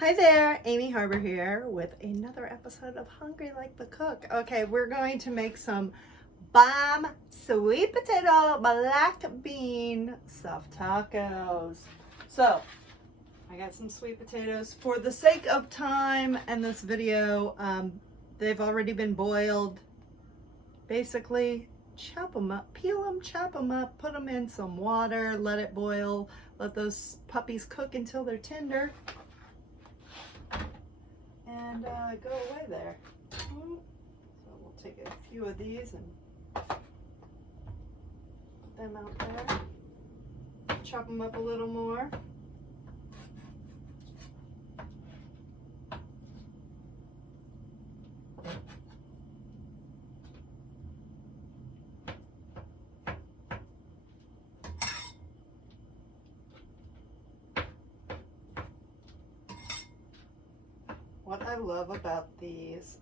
Hi there, Amy Harber here with another episode of Hungry Like the Cook. Okay, we're going to make some bomb sweet potato black bean stuffed tacos. So, I got some sweet potatoes. For the sake of time and this video, they've already been boiled. Basically, chop them up, peel them, chop them up, put them in some water, let it boil, let those puppies cook until they're tender. And go away there. So we'll take a few of these and put them out there. Chop them up a little more. What I love about these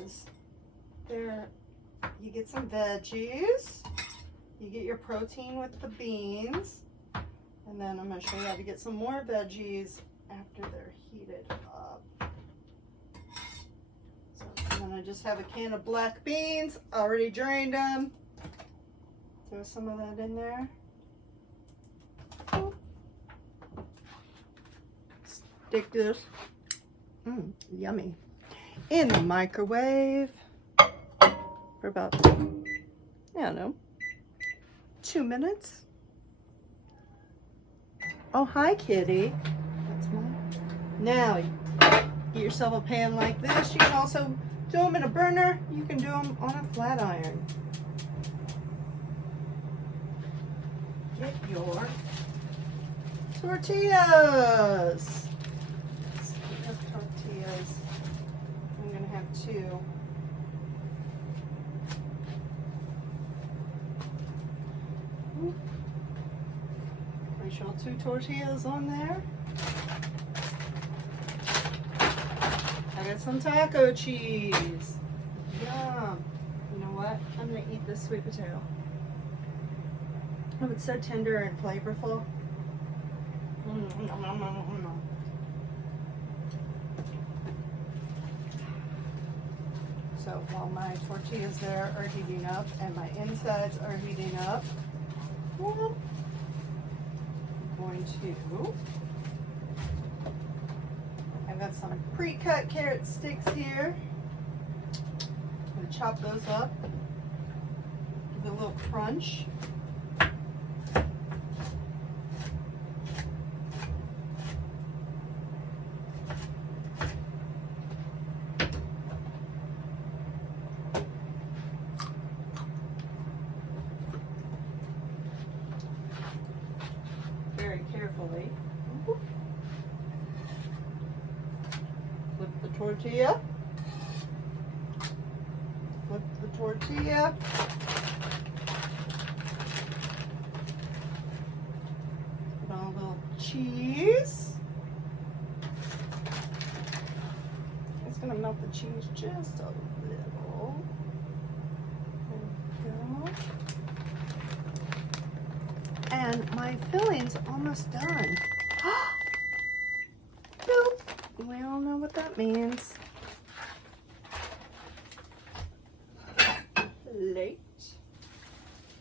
is you get some veggies, you get your protein with the beans, and then I'm going to show you how to get some more veggies after they're heated up. So I'm going to just have a can of black beans, already drained them. Throw some of that in there. Stick this. Yummy. In the microwave for about, I don't know, 2 minutes. Oh, hi, kitty. That's mine. Now, get yourself a pan like this. You can also do them in a burner. You can do them on a flat iron. Get your tortillas. I'm going to have 2. Place your 2 tortillas on there. I got some taco cheese. Yum. You know what? I'm going to eat this sweet potato. Oh, it's so tender and flavorful. So while my tortillas there are heating up and my insides are heating up, I'm going to, I've got some pre-cut carrot sticks here. I'm going to chop those up, give it a little crunch. Carefully. Flip the tortilla. Flip the tortilla. Put on a little cheese. It's going to melt the cheese just a little. There we go. And my filling's almost done. Boop. We all know what that means. Late.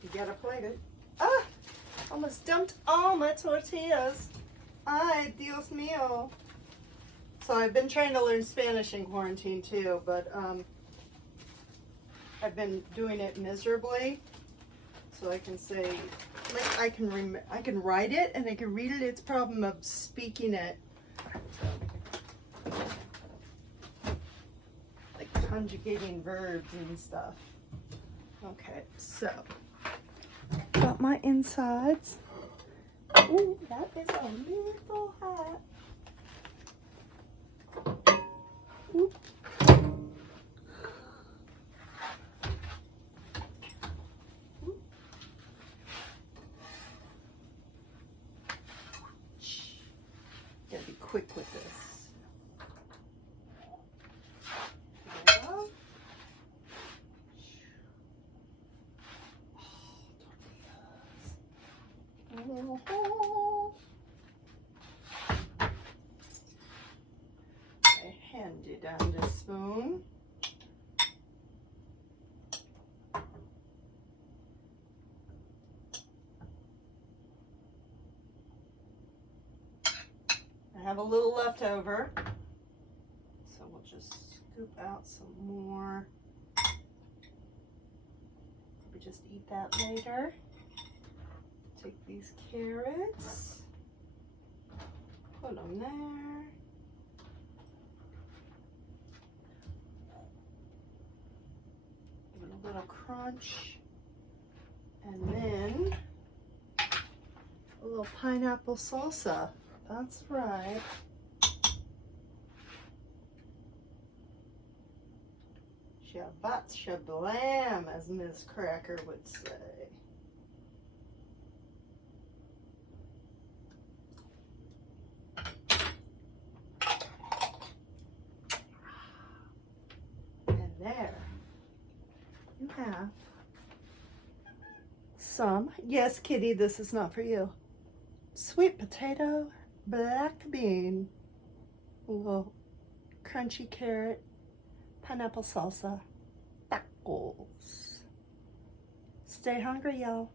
You gotta plate it. Ah! Almost dumped all my tortillas. Ay, Dios mío. So I've been trying to learn Spanish in quarantine too, but I've been doing it miserably. So I can say, like, I can write it and I can read it. It's a problem of speaking it. Like conjugating verbs and stuff. Okay, so got my insides. Ooh, that is a little hot. Ooh. Gotta be quick with this. There we go. Oh, tortillas. Handy dandy spoon. I have a little left over, so we'll just scoop out some more. Maybe just eat that later. Take these carrots, put them there. Give it a little crunch. And then a little pineapple salsa. That's right. Shabbat shablam, as Ms. Cracker would say. And there you have some, yes, Kitty, this is not for you, sweet potato, black bean, a little crunchy carrot, pineapple salsa, tacos. Stay hungry, y'all.